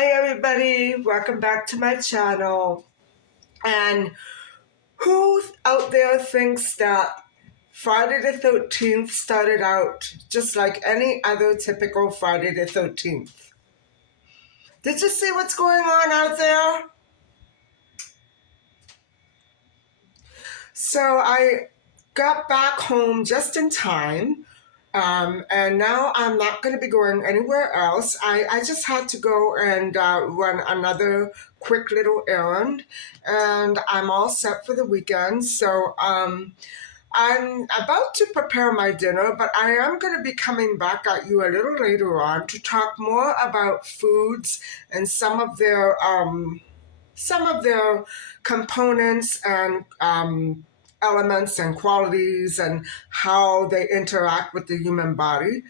Hi everybody, welcome back to my channel. And who out there thinks that Friday the 13th started out just like any other typical Friday the 13th? Did you see what's going on out there? So I got back home just in time. And now I'm not going to be going anywhere else. I just had to go and run another quick little errand, and I'm all set for the weekend. So I'm about to prepare my dinner, but I am going to be coming back at you a little later on to talk more about foods and some of their components and elements and qualities and how they interact with the human body.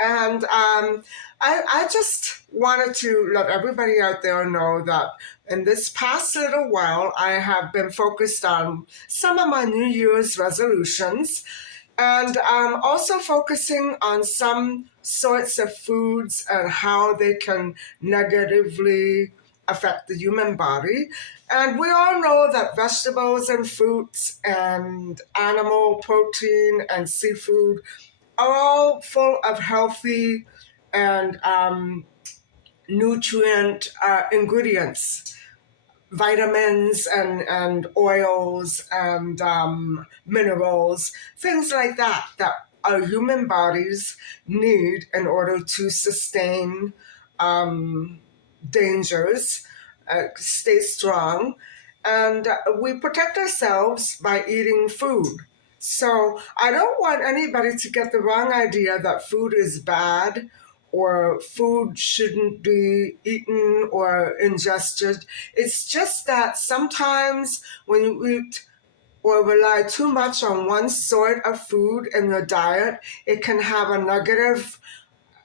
And I just wanted to let everybody out there know that in this past little while, I have been focused on some of my New Year's resolutions, and also focusing on some sorts of foods and how they can negatively affect the human body. And we all know that vegetables and fruits and animal protein and seafood are all full of healthy and nutrient ingredients, vitamins and oils and minerals, things like that our human bodies need in order to sustain dangers, stay strong, and we protect ourselves by eating food. So I don't want anybody to get the wrong idea that food is bad or food shouldn't be eaten or ingested. It's just that sometimes when you eat or rely too much on one sort of food in your diet, it can have a negative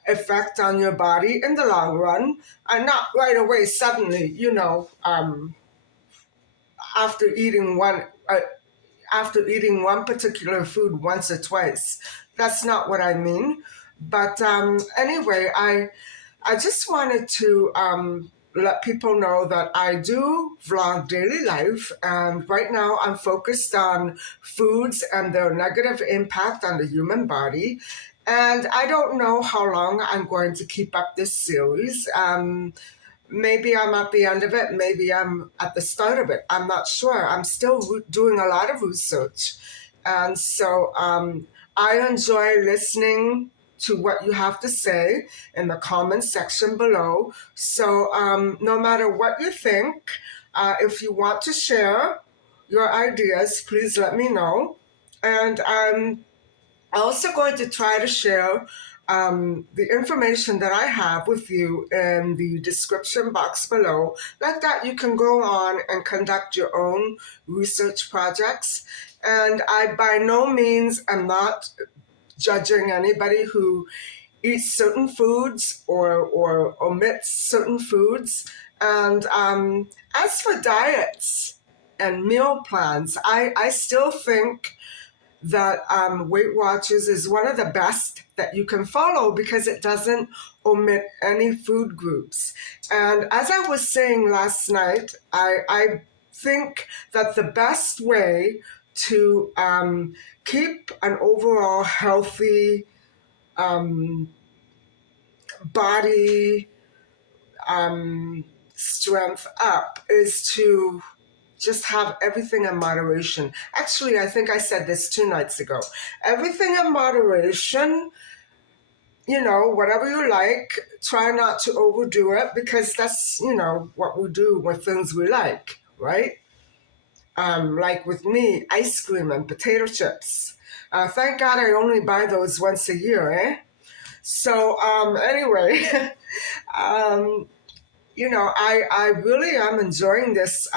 effect on your body in the long run, and not right away, suddenly, after eating one. After eating one particular food once or twice. That's not what I mean. But anyway, I just wanted to let people know that I do vlog daily life, and right now I'm focused on foods and their negative impact on the human body. And I don't know how long I'm going to keep up this series. Maybe I'm at the end of it, maybe I'm at the start of it. I'm not sure. I'm still doing a lot of research. And so I enjoy listening to what you have to say in the comment section below. So no matter what you think, if you want to share your ideas, please let me know. And I'm also going to try to share the information that I have with you in the description box below. Like that, you can go on and conduct your own research projects. And I by no means am not judging anybody who eats certain foods or omits certain foods. And as for diets and meal plans, I still think that Weight Watchers is one of the best that you can follow because it doesn't omit any food groups. And as I was saying last night, I think that the best way to keep an overall healthy body strength up is to just have everything in moderation. Actually, I think I said this 2 nights ago. Everything in moderation, whatever you like, try not to overdo it because that's, what we do with things we like, right? Like with me, ice cream and potato chips. Thank God I only buy those once a year, eh? So anyway, I really am enjoying this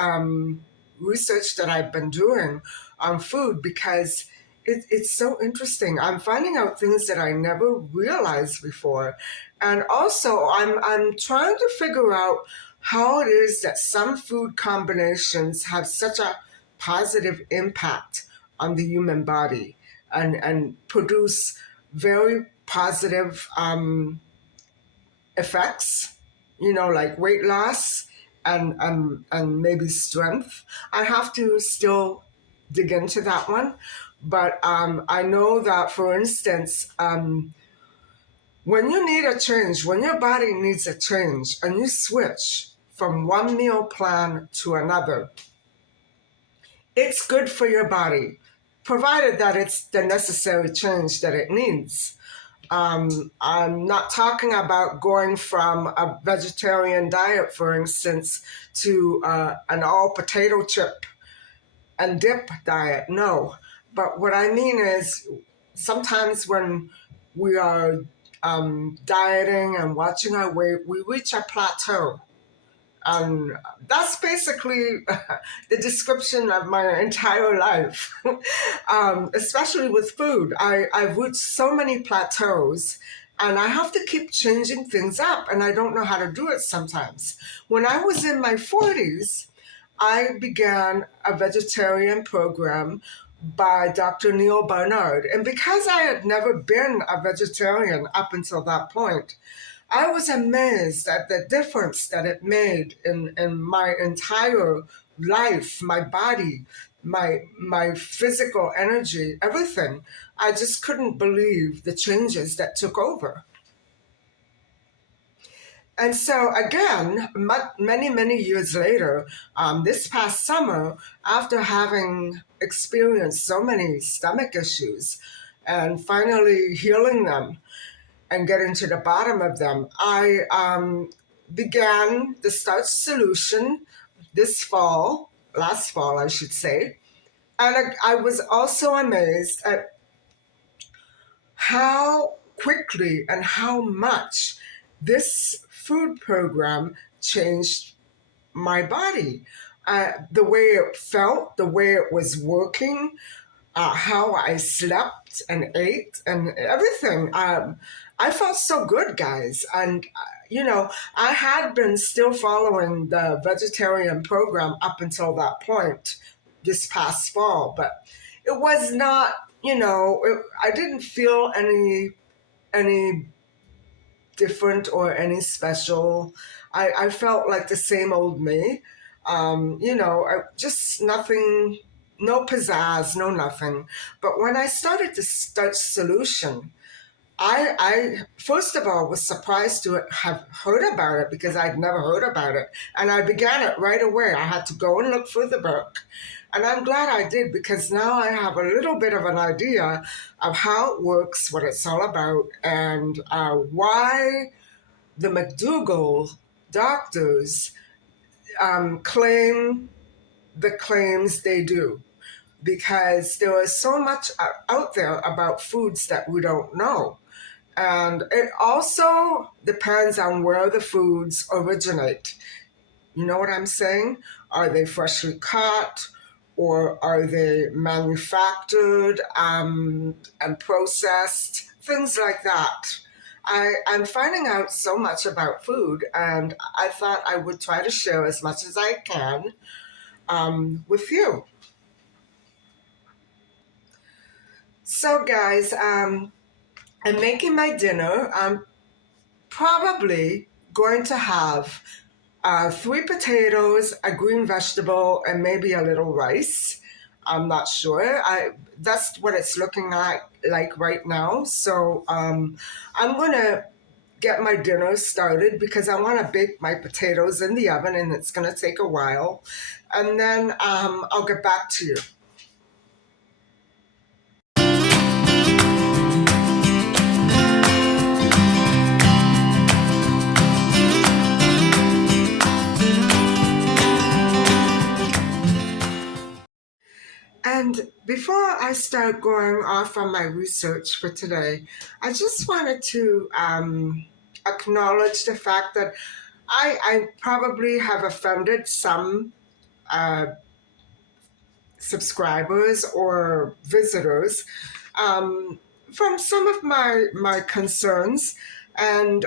research that I've been doing on food because it's so interesting. I'm finding out things that I never realized before. And also I'm trying to figure out how it is that some food combinations have such a positive impact on the human body and produce very positive effects like weight loss and maybe strength. I have to still dig into that one. But I know that, for instance, when you need a change, when your body needs a change and you switch from one meal plan to another, it's good for your body, provided that it's the necessary change that it needs. I'm not talking about going from a vegetarian diet, for instance, to an all potato chip and dip diet. No. But what I mean is sometimes when we are dieting and watching our weight, we reach a plateau. That's basically the description of my entire life, especially with food. I've reached so many plateaus and I have to keep changing things up, and I don't know how to do it sometimes. When I was in my 40s, I began a vegetarian program by Dr. Neil Barnard. And because I had never been a vegetarian up until that point, I was amazed at the difference that it made in my entire life, my body, my physical energy, everything. I just couldn't believe the changes that took over. And so, again, many, many years later, this past summer, after having experienced so many stomach issues and finally healing them and getting to the bottom of them, I began the Starch Solution this fall, last fall, I should say. And I was also amazed at how quickly and how much this food program changed my body. The way it felt, the way it was working, how I slept and ate and everything. I felt so good, guys. And, I had been still following the vegetarian program up until that point this past fall, but it was not, I didn't feel any different or any special. I felt like the same old me. Just nothing, no pizzazz, no nothing. But when I started the Starch Solution, I first of all was surprised to have heard about it because I'd never heard about it. And I began it right away. I had to go and look for the book. And I'm glad I did because now I have a little bit of an idea of how it works, what it's all about, and why the McDougall doctors claim the claims they do. Because there is so much out there about foods that we don't know. And it also depends on where the foods originate. You know what I'm saying? Are they freshly caught or are they manufactured and processed? Things like that. I'm finding out so much about food, and I thought I would try to share as much as I can with you. So, guys, I'm making my dinner. I'm probably going to have three potatoes, a green vegetable, and maybe a little rice. I'm not sure. That's what it's looking like right now. So I'm gonna get my dinner started because I want to bake my potatoes in the oven, and it's gonna take a while. And then I'll get back to you. And before I start going off on my research for today, I just wanted to acknowledge the fact that I probably have offended some uh, subscribers or visitors from some of my concerns. And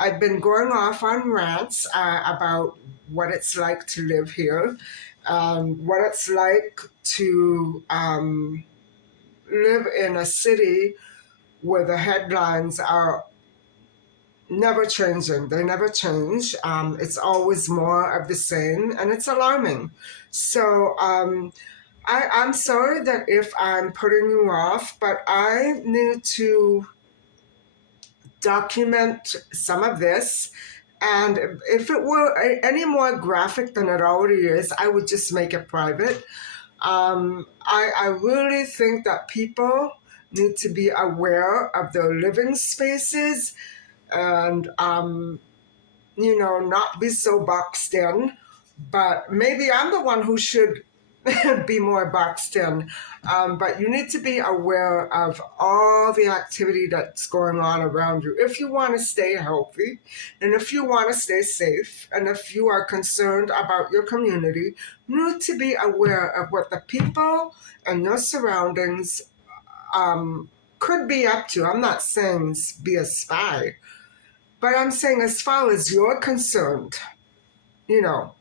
I've been going off on rants about what it's like to live here, what it's like to live in a city where the headlines are never changing. They never change. It's always more of the same, and it's alarming. So I'm sorry that if I'm putting you off, but I need to document some of this. And if it were any more graphic than it already is, I would just make it private. I really think that people need to be aware of their living spaces and not be so boxed in. But maybe I'm the one who should be more boxed in. But you need to be aware of all the activity that's going on around you if you want to stay healthy and if you want to stay safe and if you are concerned about your community, you need to be aware of what the people and your surroundings could be up to. I'm not saying be a spy, but I'm saying as far as you're concerned, you know,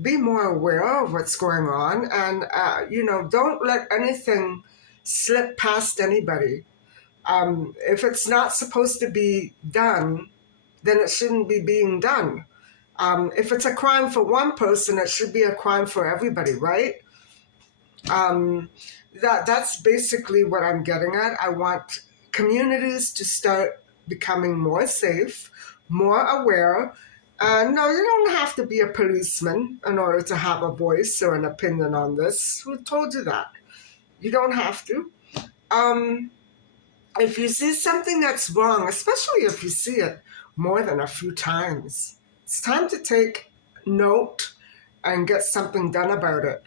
be more aware of what's going on and, don't let anything slip past anybody. If it's not supposed to be done, then it shouldn't be being done. If it's a crime for one person, it should be a crime for everybody, right? That's basically what I'm getting at. I want communities to start becoming more safe, more aware. No, you don't have to be a policeman in order to have a voice or an opinion on this. Who told you that? You don't have to. If you see something that's wrong, especially if you see it more than a few times, it's time to take note and get something done about it.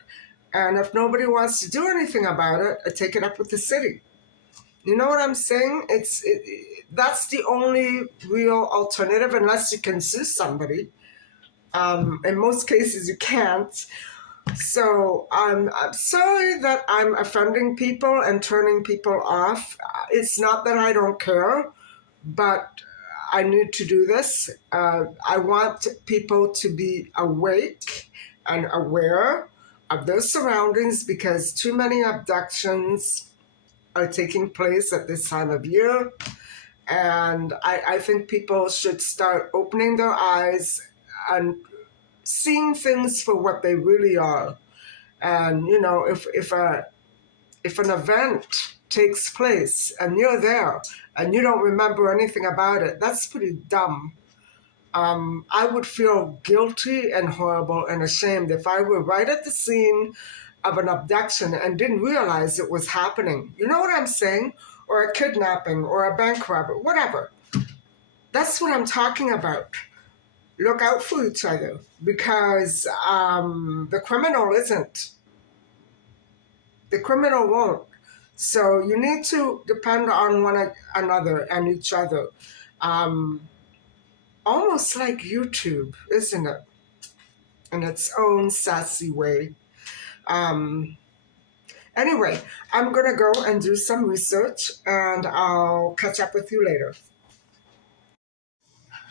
And if nobody wants to do anything about it, I take it up with the city. You know what I'm saying? That's the only real alternative, unless you can sue somebody. In most cases, you can't. So I'm sorry that I'm offending people and turning people off. It's not that I don't care, but I need to do this. I want people to be awake and aware of their surroundings because too many abductions are taking place at this time of year. And I think people should start opening their eyes and seeing things for what they really are. And, if an event takes place and you're there and you don't remember anything about it, that's pretty dumb. I would feel guilty and horrible and ashamed if I were right at the scene of an abduction and didn't realize it was happening. You know what I'm saying? Or a kidnapping or a bank robbery, whatever. That's what I'm talking about. Look out for each other because the criminal isn't. The criminal won't. So you need to depend on one another and each other. Almost like YouTube, isn't it? In its own sassy way. Anyway, I'm going to go and do some research and I'll catch up with you later.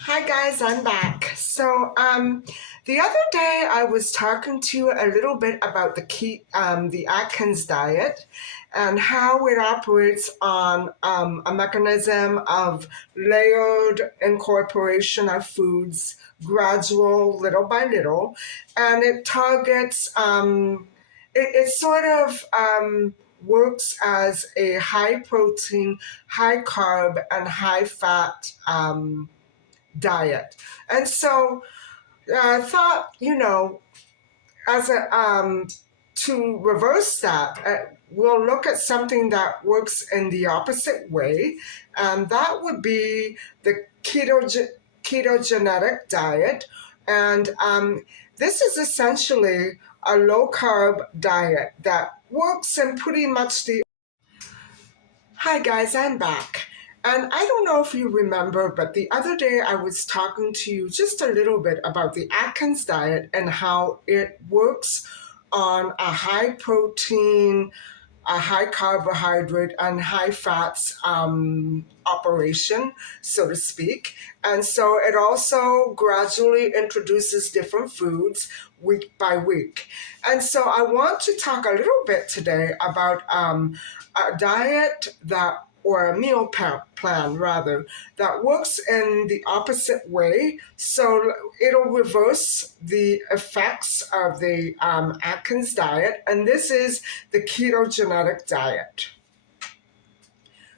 Hi guys, I'm back. So the other day I was talking to you a little bit about the Atkins diet and how it operates on a mechanism of layered incorporation of foods, gradual, little by little, and it targets. It sort of works as a high protein, high carb, and high fat diet. And so I thought, as to reverse that, we'll look at something that works in the opposite way, and that would be the ketogenic diet. And this is essentially a low carb diet that works in pretty much the. Hi guys, I'm back. And I don't know if you remember, but the other day I was talking to you just a little bit about the Atkins diet and how it works on a high protein, a high carbohydrate, and high fats operation, so to speak. And so it also gradually introduces different foods week by week. And so I want to talk a little bit today about a diet that or a plan rather, that works in the opposite way. So it'll reverse the effects of the Atkins diet, and this is the ketogenic diet.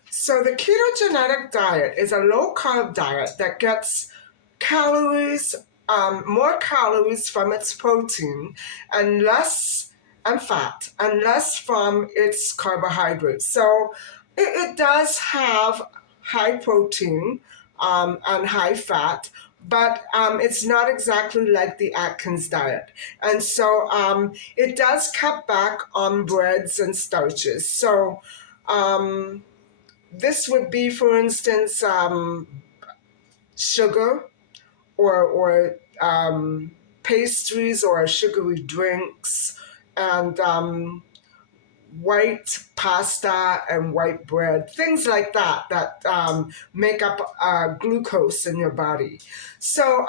So the ketogenic diet is a low carb diet that gets calories, more calories from its protein and less and fat and less from its carbohydrates. So it does have high protein and high fat, but it's not exactly like the Atkins diet. And so it does cut back on breads and starches. So this would be, for instance, sugar or pastries or sugary drinks and white pasta and white bread, things like that that make up glucose in your body. So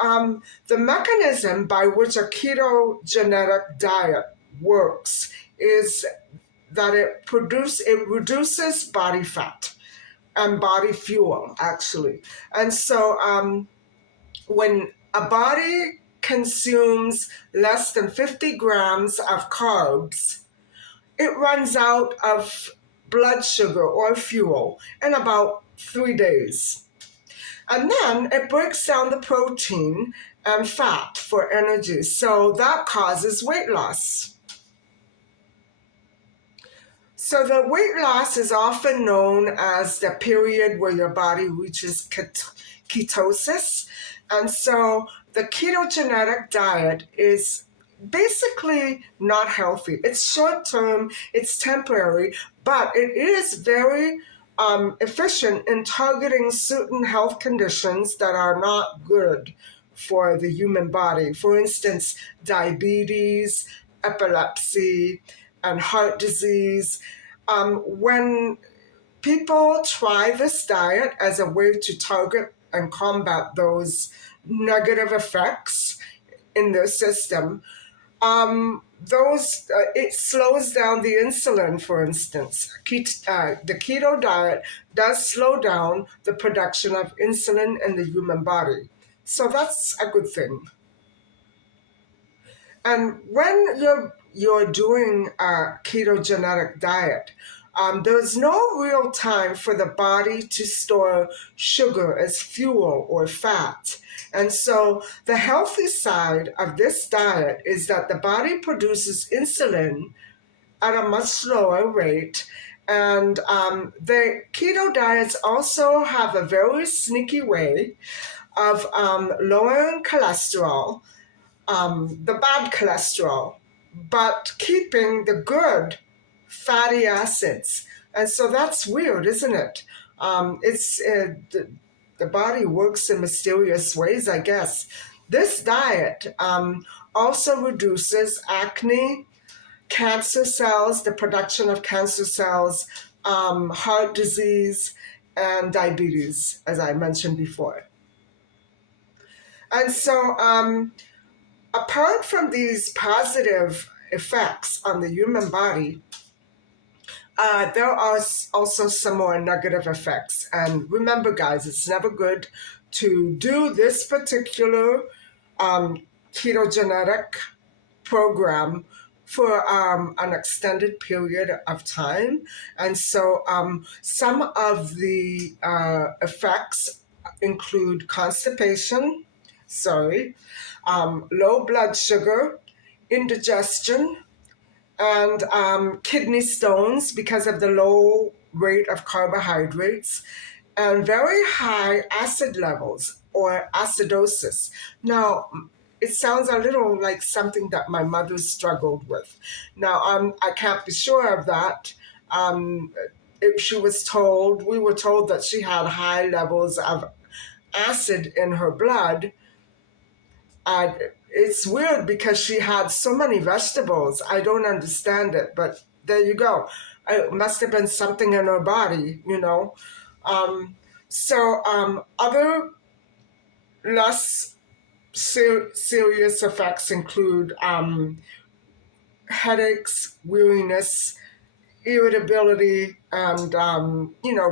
the mechanism by which a ketogenic diet works is that it reduces body fat and body fuel, actually. And so when a body consumes less than 50 grams of carbs, it runs out of blood sugar or fuel in about 3 days. And then it breaks down the protein and fat for energy. So that causes weight loss. So the weight loss is often known as the period where your body reaches ketosis. And so the ketogenic diet is basically not healthy. It's short term, it's temporary, but it is very efficient in targeting certain health conditions that are not good for the human body. For instance, diabetes, epilepsy, and heart disease. When people try this diet as a way to target and combat those negative effects in their system, it slows down the insulin, for instance. The keto diet does slow down the production of insulin in the human body. So that's a good thing. And when you're doing a ketogenic diet, there's no real time for the body to store sugar as fuel or fat. And so the healthy side of this diet is that the body produces insulin at a much slower rate. And the keto diets also have a very sneaky way of lowering cholesterol, the bad cholesterol, but keeping the good fatty acids. And so that's weird, isn't it? The body works in mysterious ways, I guess. This diet also reduces acne, cancer cells, the production of cancer cells, heart disease, and diabetes, as I mentioned before. And so apart from these positive effects on the human body, there are also some more negative effects. And remember, guys, it's never good to do this particular ketogenic program for an extended period of time. And so some of the effects include constipation, low blood sugar, indigestion, and kidney stones because of the low rate of carbohydrates, and very high acid levels or acidosis. Now, it sounds a little like something that my mother struggled with. Now, I can't be sure of that. We were told that she had high levels of acid in her blood. And it's weird because she had so many vegetables. I don't understand it, but there you go. It must have been something in her body, you know. Other less serious effects include headaches, weariness, irritability, and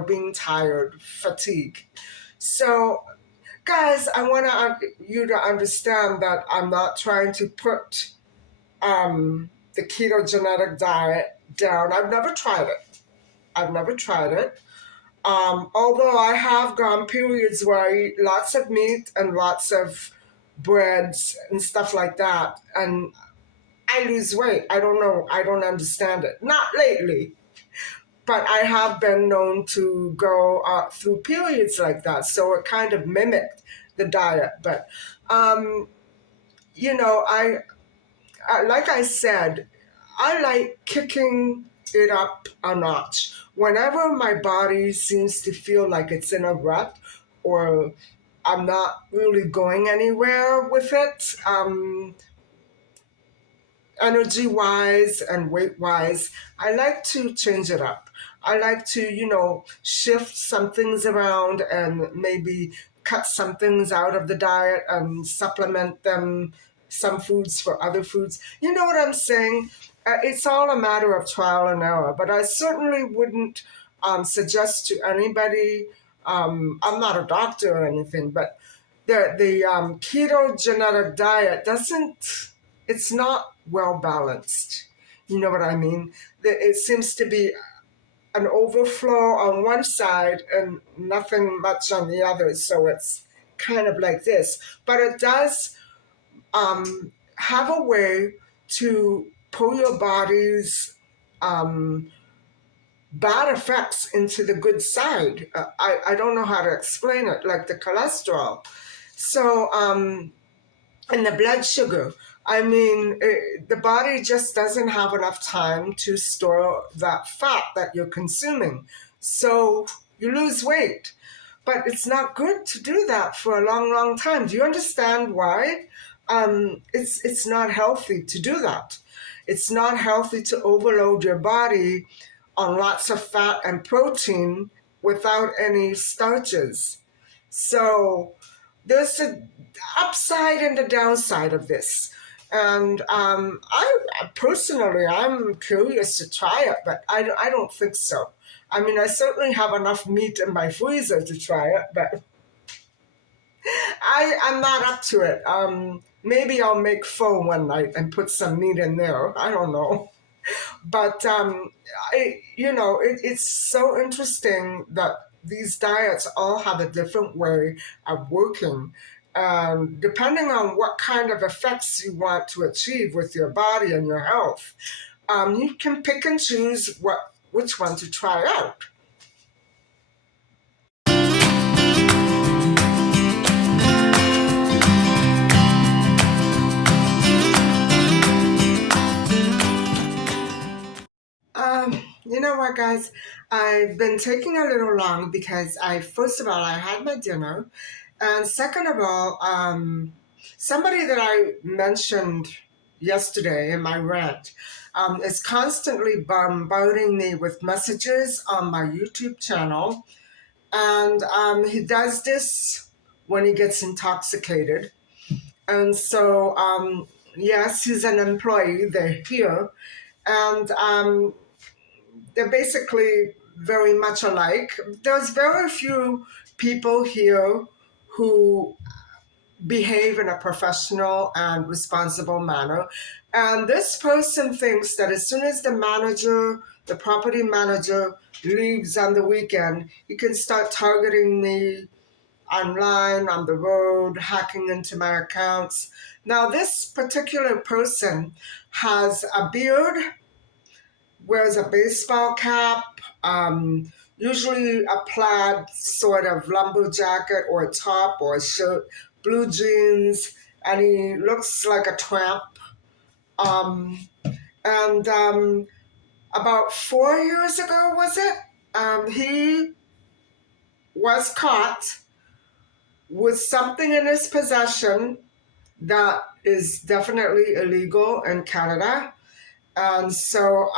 being tired, fatigue. So, guys, I want you to understand that I'm not trying to put the ketogenic diet down. I've never tried it. I've never tried it. Although I have gone periods where I eat lots of meat and lots of breads and stuff like that, and I lose weight. I don't know. I don't understand it. Not lately, but I have been known to go through periods like that. So it kind of mimicked the diet. But, um, like I said, I like kicking it up a notch. Whenever my body seems to feel like it's in a rut or I'm not really going anywhere with it, energy wise and weight wise, I like to change it up. I like to, shift some things around and maybe cut some things out of the diet and supplement them, some foods for other foods. You know what I'm saying? It's all a matter of trial and error, but I certainly wouldn't suggest to anybody. I'm not a doctor or anything, but the ketogenic diet doesn't, it's not well balanced. You know what I mean? It seems to be an overflow on one side and nothing much on the other. So it's kind of like this. But it does have a way to pull your body's bad effects into the good side. I don't know how to explain it, like the cholesterol. So, and the blood sugar. I mean, the body just doesn't have enough time to store that fat that you're consuming. So you lose weight. But it's not good to do that for a long, long time. Do you understand why? It's not healthy to do that. It's not healthy to overload your body on lots of fat and protein without any starches. So there's the upside and the downside of this. And I personally, I'm curious to try it, but I don't think so. I mean, I certainly have enough meat in my freezer to try it, but I'm not up to it. Maybe I'll make pho one night and put some meat in there. I don't know. But it's so interesting that these diets all have a different way of working. Depending on what kind of effects you want to achieve with your body and your health, you can pick and choose which one to try out. You know what, guys? I've been taking a little long because first of all, I had my dinner. And second of all, somebody that I mentioned yesterday in my rant is constantly bombarding me with messages on my YouTube channel. And he does this when he gets intoxicated. And so, yes, he's an employee, they're here. And they're basically very much alike. There's very few people here who behave in a professional and responsible manner. And this person thinks that as soon as the property manager, leaves on the weekend, he can start targeting me online, on the road, hacking into my accounts. Now, this particular person has a beard, wears a baseball cap, usually a plaid sort of lumberjacket or a top or a shirt, blue jeans, and he looks like a tramp. Um, and about 4 years ago, was it? He was caught with something in his possession that is definitely illegal in Canada. And so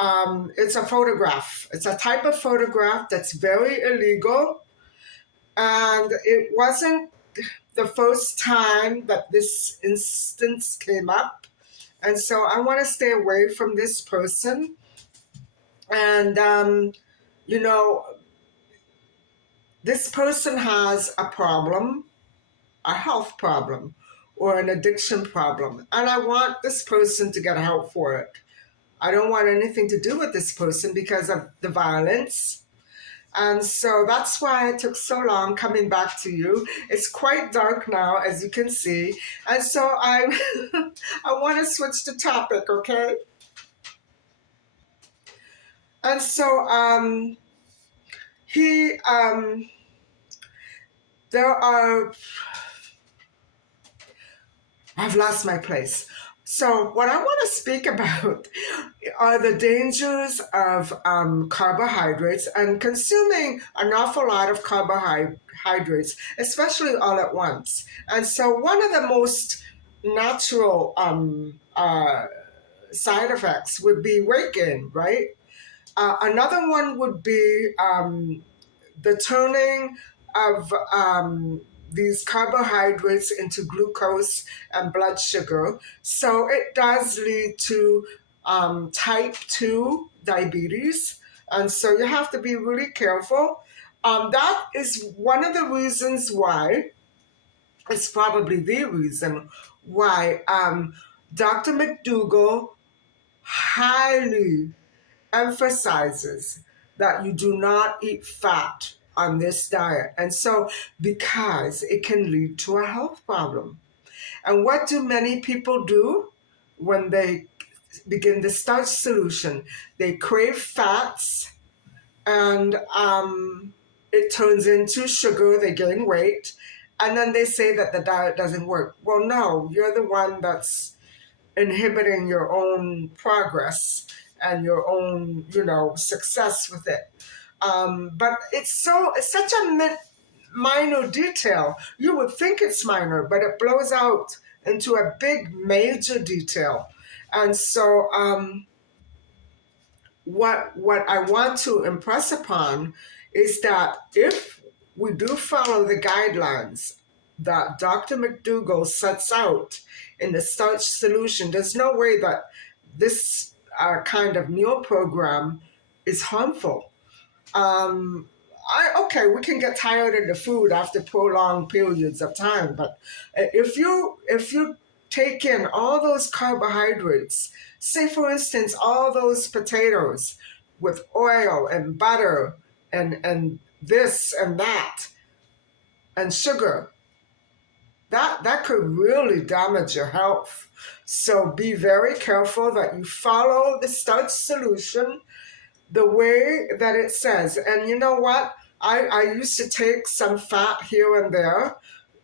it's a photograph. It's a type of photograph that's very illegal. And it wasn't the first time that this instance came up. And so I want to stay away from this person. And, you know, this person has a problem, a health problem, or an addiction problem, and I want this person to get help for it. I don't want anything to do with this person because of the violence. And so that's why it took so long coming back to you. It's quite dark now, as you can see. And so I, I want to switch the topic, okay? And so he, there are, I've lost my place. So what I want to speak about are the dangers of carbohydrates and consuming an awful lot of carbohydrates, especially all at once. And so one of the most natural side effects would be weight gain, right? Another one would be the turning of these carbohydrates into glucose and blood sugar. So it does lead to type 2 diabetes. And so you have to be really careful. That is one of the reasons why, it's probably the reason why Dr. McDougall highly emphasizes that you do not eat fat on this diet. And so, because it can lead to a health problem. And what do many people do when they begin the starch solution? They crave fats, and it turns into sugar, they gain weight, and then they say that the diet doesn't work. Well, no, you're the one that's inhibiting your own progress and your own, success with it. But it's such a minor detail. You would think it's minor, but it blows out into a big major detail. And so what I want to impress upon is that if we do follow the guidelines that Dr. McDougall sets out in the starch solution, there's no way that this kind of meal program is harmful. Okay, we can get tired of the food after prolonged periods of time, but if you take in all those carbohydrates, say for instance all those potatoes with oil and butter and this and that and sugar, that could really damage your health. So be very careful that you follow the starch solution the way that it says. And you know what? I used to take some fat here and there,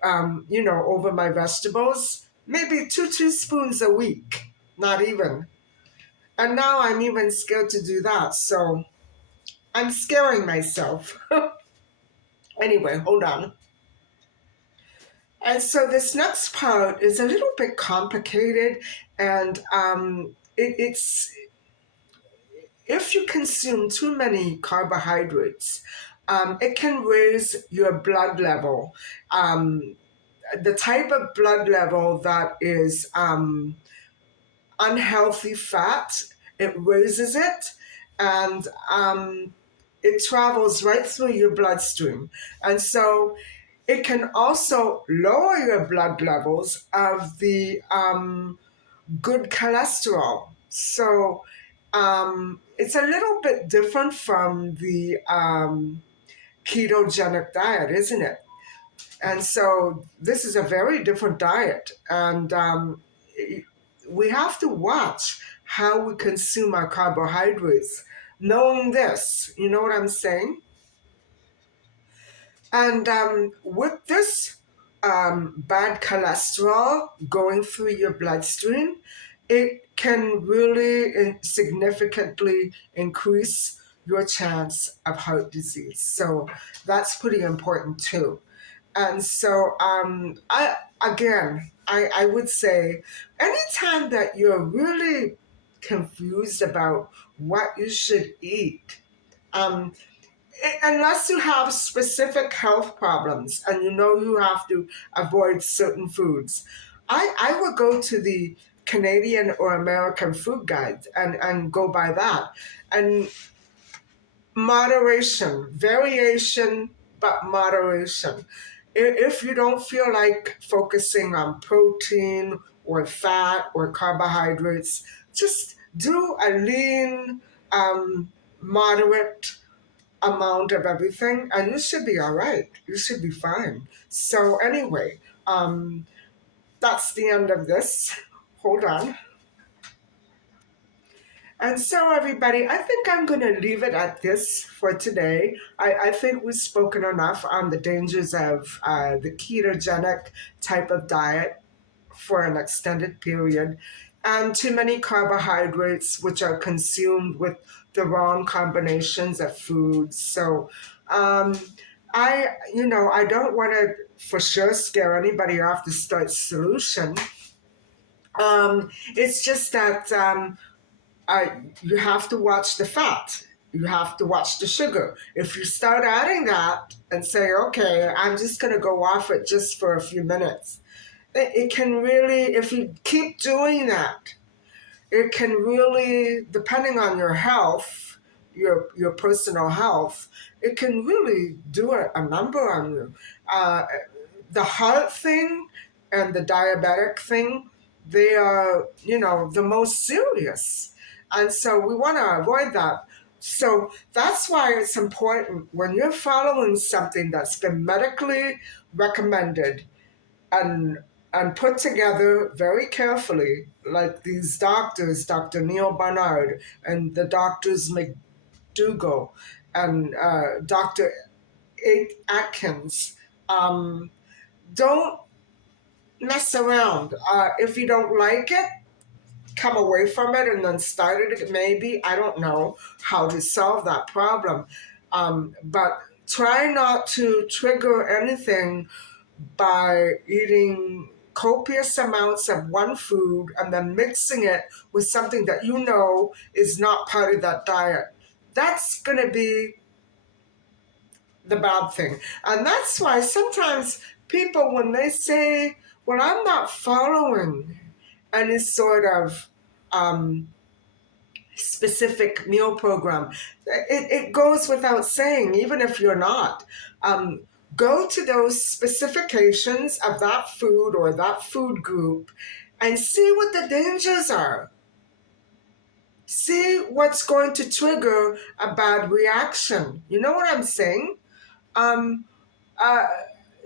over my vegetables, maybe 2 teaspoons a week, not even. And now I'm even scared to do that. So I'm scaring myself. Anyway, hold on. And so this next part is a little bit complicated, and it's if you consume too many carbohydrates, it can raise your blood level. The type of blood level that is unhealthy fat, it raises it, and it travels right through your bloodstream. And so it can also lower your blood levels of the good cholesterol. So it's a little bit different from the ketogenic diet, isn't it? And so this is a very different diet. And we have to watch how we consume our carbohydrates, knowing this. You know what I'm saying? And with this bad cholesterol going through your bloodstream, it can really significantly increase your chance of heart disease. So that's pretty important too. And so I would say anytime that you're really confused about what you should eat, um, unless you have specific health problems and you know you have to avoid certain foods, I would go to the Canadian or American food guides and go by that. And moderation, variation, but moderation. If you don't feel like focusing on protein or fat or carbohydrates, just do a lean, moderate amount of everything, and you should be all right. You should be fine. So, anyway, that's the end of this. Hold on. And so, everybody, I think I'm going to leave it at this for today. I think we've spoken enough on the dangers of the ketogenic type of diet for an extended period and too many carbohydrates, which are consumed with the wrong combinations of foods. So, I don't want to for sure scare anybody off the start solution. It's just that you have to watch the fat. You have to watch the sugar. If you start adding that and say, okay, I'm just going to go off it just for a few minutes, it can really, if you keep doing that, it can really, depending on your health, your personal health, it can really do a number on you. The heart thing and the diabetic thing, they are, the most serious. And so we want to avoid that. So that's why it's important when you're following something that's been medically recommended and put together very carefully, like these doctors, Dr. Neil Barnard and the doctors McDougall and Dr. Atkins. Don't mess around. If you don't like it, come away from it and then start it. Maybe, I don't know how to solve that problem. But try not to trigger anything by eating copious amounts of one food and then mixing it with something that you know is not part of that diet. That's going to be the bad thing. And that's why sometimes people, when they say, well, I'm not following any sort of specific meal program, it goes without saying, even if you're not. Go to those specifications of that food or that food group and see what the dangers are. See what's going to trigger a bad reaction. You know what I'm saying? Um, uh,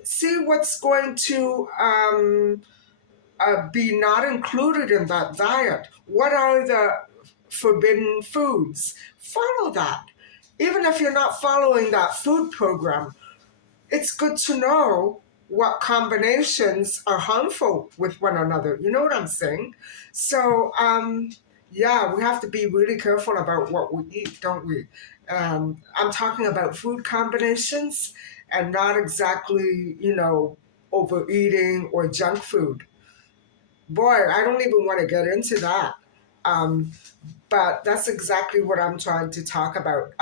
See what's going to be not included in that diet. What are the forbidden foods? Follow that. Even if you're not following that food program, it's good to know what combinations are harmful with one another. You know what I'm saying? So, yeah, we have to be really careful about what we eat, don't we? I'm talking about food combinations and not exactly, overeating or junk food. Boy, I don't even want to get into that. Um, but that's exactly what I'm trying to talk about,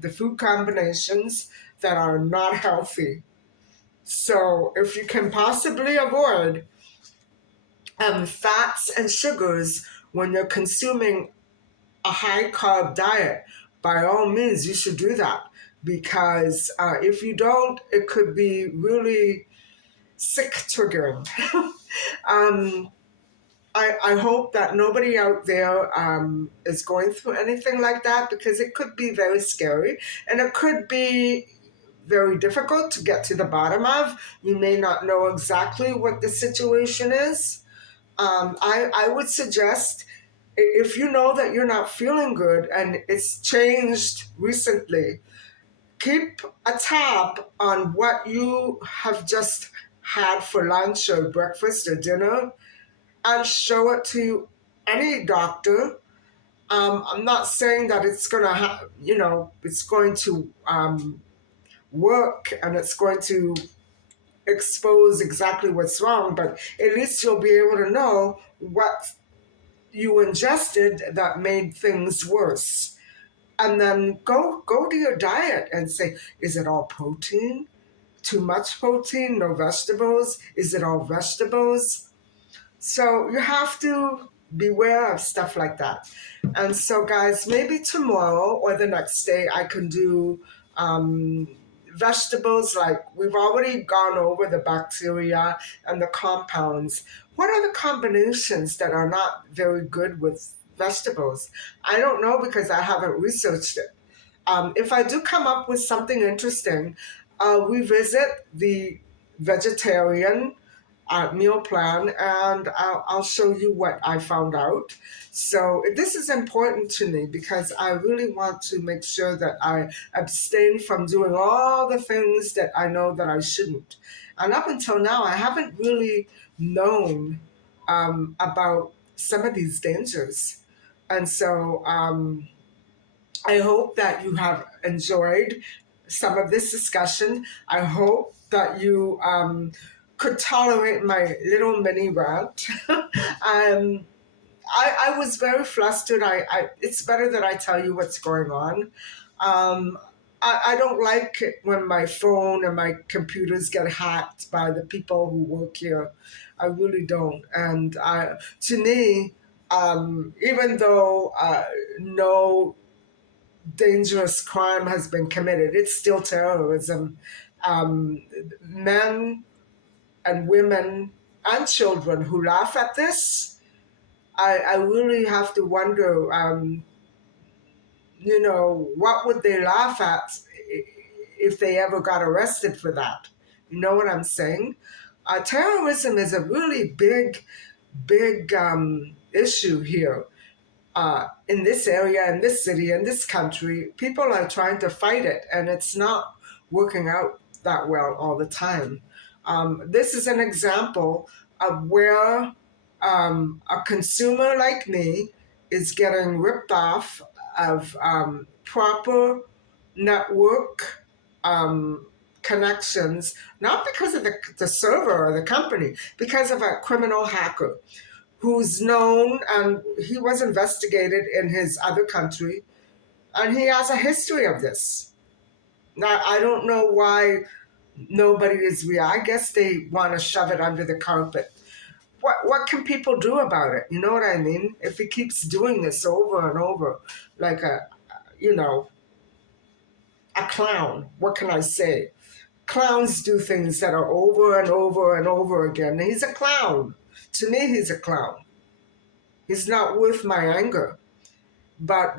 the food combinations that are not healthy. So, if you can possibly avoid fats and sugars when you're consuming a high carb diet, by all means, you should do that. Because if you don't, it could be really sick triggering. um, I hope that nobody out there is going through anything like that, because it could be very scary and it could be very difficult to get to the bottom of. You may not know exactly what the situation is. I would suggest, if you know that you're not feeling good and it's changed recently, keep a tab on what you have just had for lunch or breakfast or dinner and show it to any doctor. I'm not saying that it's gonna, it's going to work and it's going to expose exactly what's wrong, but at least you'll be able to know what you ingested that made things worse. And then go to your diet and say, is it all protein? Too much protein? No vegetables? Is it all vegetables? So you have to beware of stuff like that. And so, guys, maybe tomorrow or the next day I can do um, vegetables. Like we've already gone over the bacteria and the compounds. What are the combinations that are not very good with vegetables? I don't know because I haven't researched it. If I do come up with something interesting, I'll revisit the vegetarian meal plan, and I'll show you what I found out. So this is important to me because I really want to make sure that I abstain from doing all the things that I know that I shouldn't. And up until now, I haven't really known about some of these dangers. And so I hope that you have enjoyed some of this discussion. I hope that you could tolerate my little mini rant. I was very flustered. It's better that I tell you what's going on. Um, I don't like it when my phone and my computers get hacked by the people who work here. I really don't. And to me, even though no dangerous crime has been committed, it's still terrorism. Um, Men and women and children who laugh at this, I really have to wonder, what would they laugh at if they ever got arrested for that? You know what I'm saying? Terrorism is a really big issue here. In this area, in this city, in this country, people are trying to fight it, and it's not working out that well all the time. This is an example of where a consumer like me is getting ripped off of proper network connections, not because of the server or the company, because of a criminal hacker who's known, and he was investigated in his other country, and he has a history of this. Now, I don't know why nobody is I guess they want to shove it under the carpet. What can people do about it? You know what I mean? If he keeps doing this over and over, like you know, a clown, what can I say? Clowns do things that are over and over and over again. He's a clown. To me, he's a clown. He's not worth my anger. But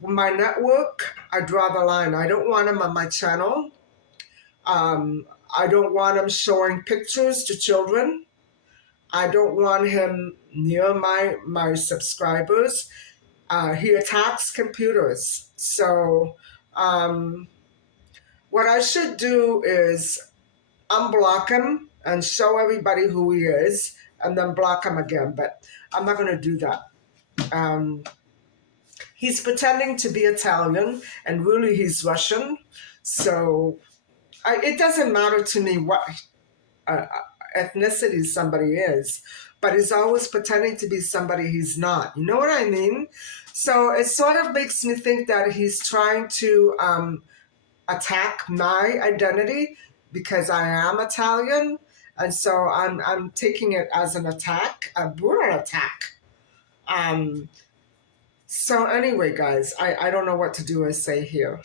my network, I draw the line. I don't want him on my channel. I don't want him showing pictures to children. I don't want him near my subscribers. He attacks computers. So what I should do is unblock him and show everybody who he is, and then block him again. But I'm not going to do that. He's pretending to be Italian, and really he's Russian. So it doesn't matter to me what uh, ethnicity somebody is, but he's always pretending to be somebody he's not. You know what I mean? So it sort of makes me think that he's trying to attack my identity because I am Italian. And so I'm taking it as an attack, a brutal attack. So anyway, guys, I don't know what to do or say here.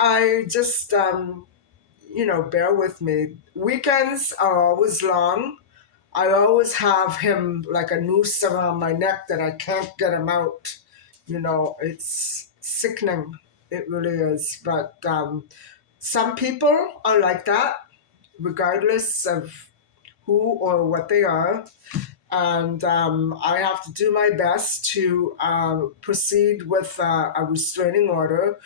I just, bear with me. Weekends are always long. I always have him like a noose around my neck that I can't get him out. It's sickening. It really is. But some people are like that, regardless of who or what they are. And I have to do my best to proceed with a restraining order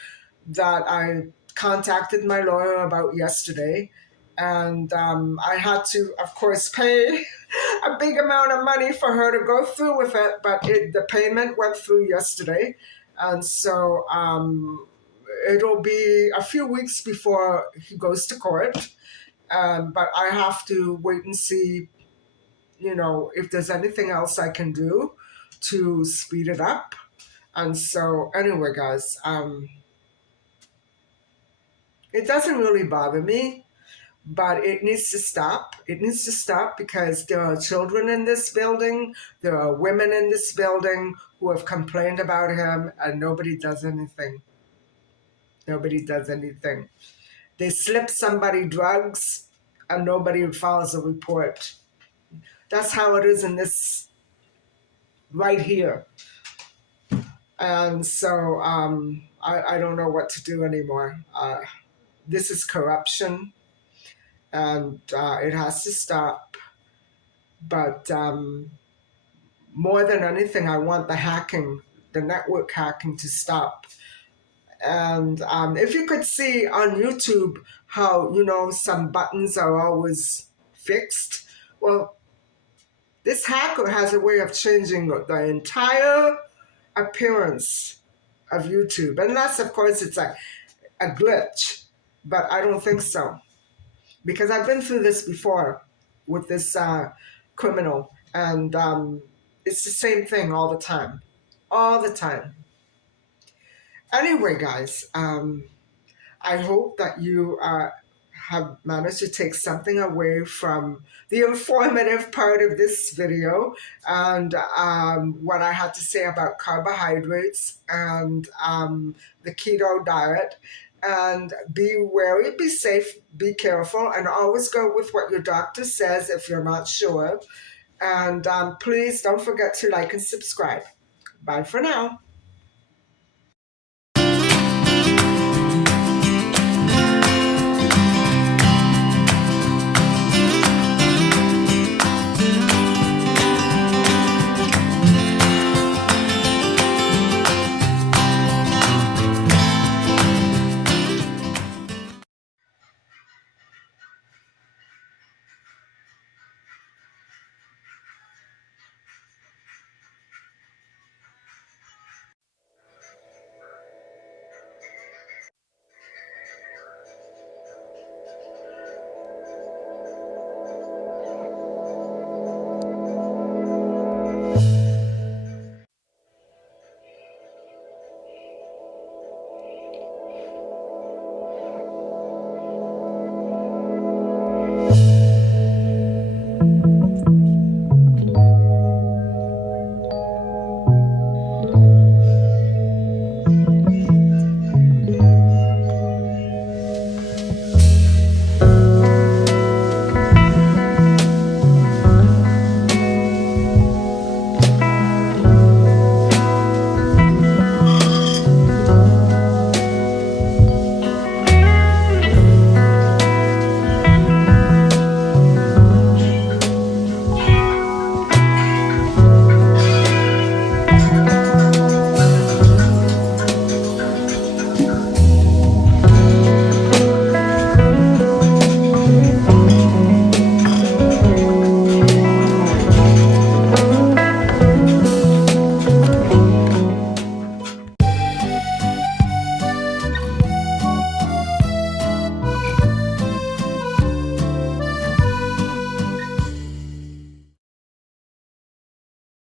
that I contacted my lawyer about yesterday. And I had to, of course, pay a big amount of money for her to go through with it, but the payment went through yesterday. And so it'll be a few weeks before he goes to court. But I have to wait and see, if there's anything else I can do to speed it up. And so anyway, guys, it doesn't really bother me, but it needs to stop. It needs to stop because there are children in this building, there are women in this building who have complained about him, and nobody does anything. Nobody does anything. They slip somebody drugs, and nobody files a report. That's how it is in this right here. And so I don't know what to do anymore. This is corruption, and it has to stop. But more than anything, I want the hacking, the network hacking to stop. And if you could see on YouTube how, some buttons are always fixed, well, this hacker has a way of changing the entire appearance of YouTube. Unless, of course, it's a glitch, but I don't think so. Because I've been through this before with this criminal, and it's the same thing all the time. All the time. Anyway, guys, I hope that you have managed to take something away from the informative part of this video and what I had to say about carbohydrates and the keto diet. And be wary, be safe, be careful, and always go with what your doctor says if you're not sure. And please don't forget to like and subscribe. Bye for now.